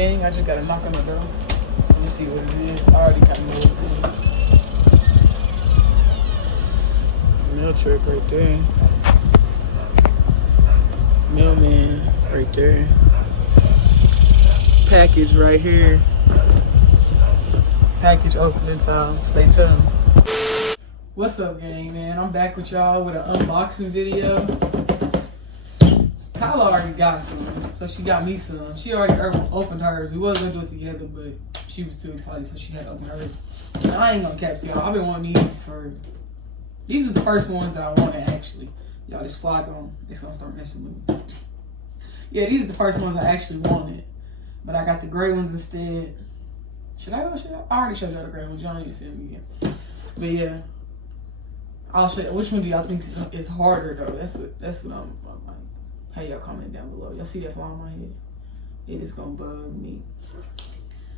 gang? I just got a knock on the door. Let me see what it is. I already kind of know what it is. Mail truck right there. Mailman right there. Package right here. Package opening time. Stay tuned. What's up, gang, man? I'm back with y'all with an unboxing video. Kyla already got some, so she got me some. She already opened hers. We was gonna do it together, but she was too excited, so she had to open hers. And I ain't gonna cap to y'all. I've been wanting these for. These was the first ones that I wanted, actually. Y'all, this fly it's gonna start messing with me. Yeah, these are the first ones I actually wanted, but I got the gray ones instead. Should I? I already showed y'all the gray ones. Y'all need to see them again. But yeah, I'll show you. Which one do y'all think is harder though? That's what I'm like. Hey, y'all comment down below. Y'all see that fly on my head? It is gonna bug me.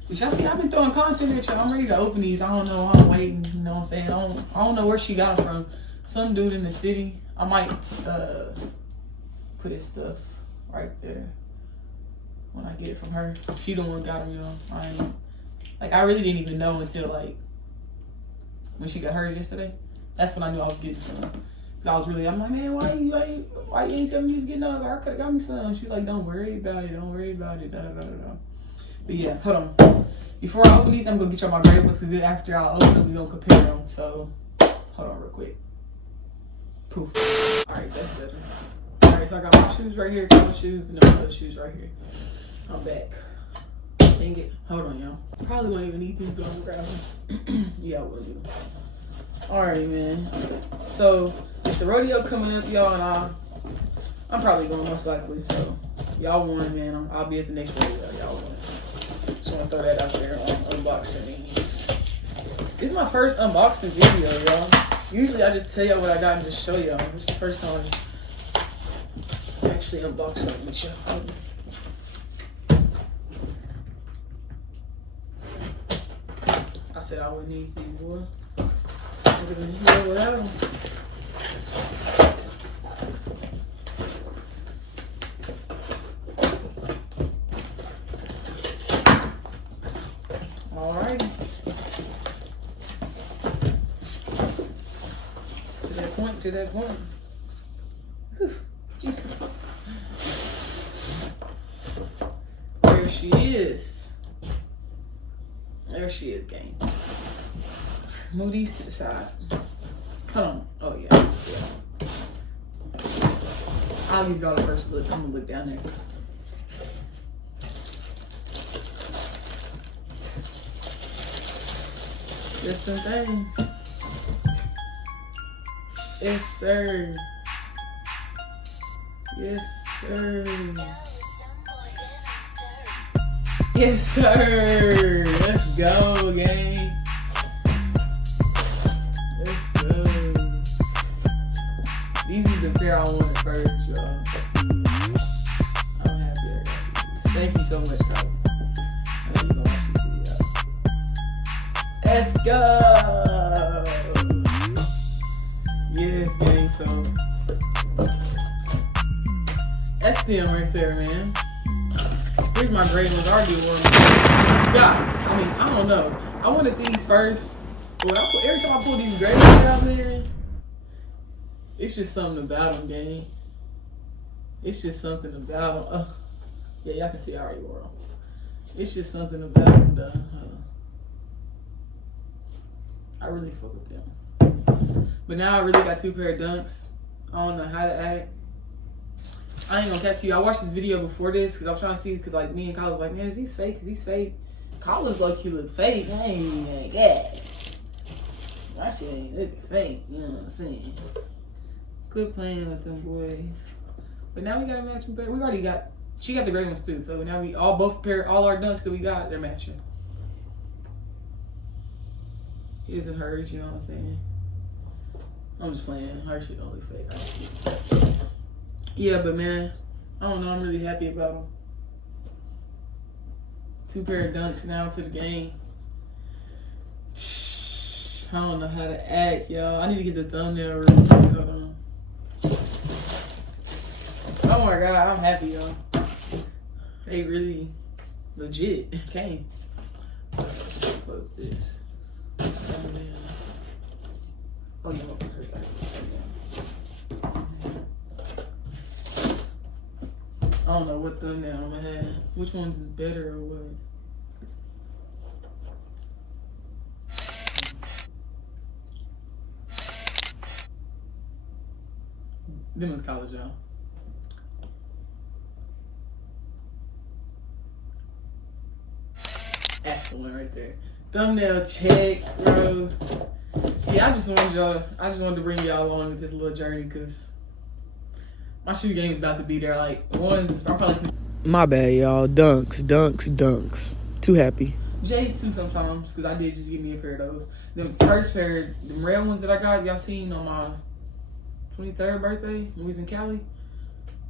But y'all see, I've been throwing content at y'all. I'm ready to open these. I don't know. I'm waiting. You know what I'm saying? I don't know where she got them from. Some dude in the city. I might put his stuff right there when I get it from her. She the one got them, y'all. I really didn't even know until like when she got hurt yesterday. That's when I knew I was getting some. I'm like, man, why you ain't telling me you was getting those? I could've got me some. She's like, don't worry about it, don't worry about it, da da da da. But yeah, hold on. Before I open these, I'm gonna get y'all my gray ones, because after I open them, we gonna compare them. So, hold on real quick. Poof. Alright, that's better. Alright, so I got my shoes right here, couple shoes, and then my other shoes right here. I'm back. Dang it. Hold on, y'all. Probably won't even need these, but I'm gonna grab them. Yeah, I will do. Alright, man. So, it's a rodeo coming up, y'all, and I'm probably going most likely. So, y'all won, man. I'll be at the next rodeo. Y'all won. Just want to throw that out there on unboxing these. This is my first unboxing video, y'all. Usually, I just tell y'all what I got and just show y'all. This is the first time I actually unbox something with y'all. I said I would need these, boy. Here without them. Alrighty. To that point. Whew, Jesus. There she is. There she is, gang. Move these to the side. Hold on. Oh, yeah. I'll give y'all the first look. I'm gonna look down there. Just some things. Yes, sir. Yes, sir. Yes, sir. Let's go, gang. Let's go. These are the pair I wanted first, y'all. I'm happy I got these. Thank you so much, Kyla. I know you're gonna watch this video. Let's go. Yes, gang. So that's them right there, man. Here's my gray ones. I already wore them. Scott. I mean, I don't know. I wanted these first. But every time I pull these gray ones out, man, it's just something about them, gang. It's just something about them. Yeah, y'all can see I already wore them. It's just something about them. I really fuck with them. But now I really got 2 pair of dunks. I don't know how to act. I ain't gonna catch you. I watched this video before this because I was trying to see, because like me and Kyla was like, man, is these fake? Is these fake? Kyla's low-key look fake. I ain't like that. My shit ain't looking fake. You know what I'm saying? Quit playing with them, boy. But now we got a matching pair. We already got. She got the gray ones too. So now we all our dunks that we got, they're matching. His and hers. You know what I'm saying? I'm just playing. Her shit don't look fake. Yeah, but man, I don't know. I'm really happy about them. 2 pair of dunks now to the game. I don't know how to act, y'all. I need to get the thumbnail real quick. Hold on. Oh my God, I'm happy, y'all. They really Legit came. Close this. Oh, you want to put her back. I don't know what thumbnail I'm gonna have. Which ones is better or what? Them is college, y'all. That's the one right there. Thumbnail check, bro. Yeah, I just wanted to bring y'all along with this little journey because my shoe game is about to be there. Like, ones, I'm probably... My bad, y'all. Dunks. Too happy. J's too sometimes, because I did just give me a pair of those. The first pair, the red ones that I got, y'all seen on my 23rd birthday when we was in Cali.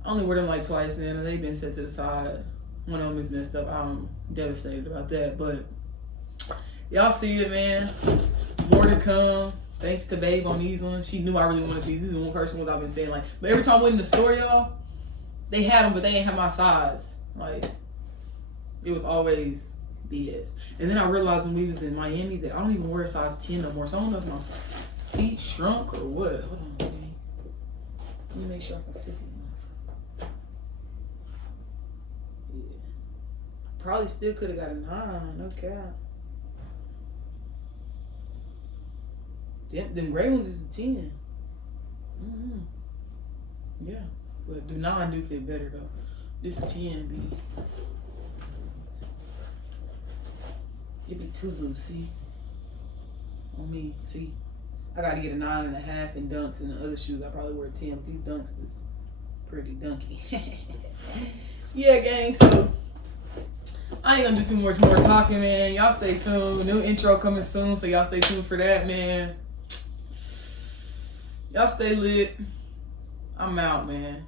I only wore them like twice, man, and they've been set to the side. One of them is messed up. I'm devastated about that, but y'all see it, man. More to come. Thanks to Babe on these ones. She knew I really wanted these. This is one person I've been saying, like, but every time I went in the store, y'all, they had them, but they ain't have my size. Like, it was always BS. And then I realized when we was in Miami that I don't even wear a size 10 no more. So I don't know if my feet shrunk or what. Hold on, man. Let me make sure I can fit these. Yeah. Probably still could have got a 9. No cap. Them gray ones is a 10. Mm-hmm. Yeah. But the 9 do fit better though. This 10 be... It be too loose, see? On me, see? I gotta get a 9.5 in dunks, and the other shoes I probably wear 10, but these dunks is pretty dunky. Yeah, gang, so I ain't gonna do too much more talking, man. Y'all stay tuned. New intro coming soon, so y'all stay tuned for that, man. Y'all stay lit. I'm out, man.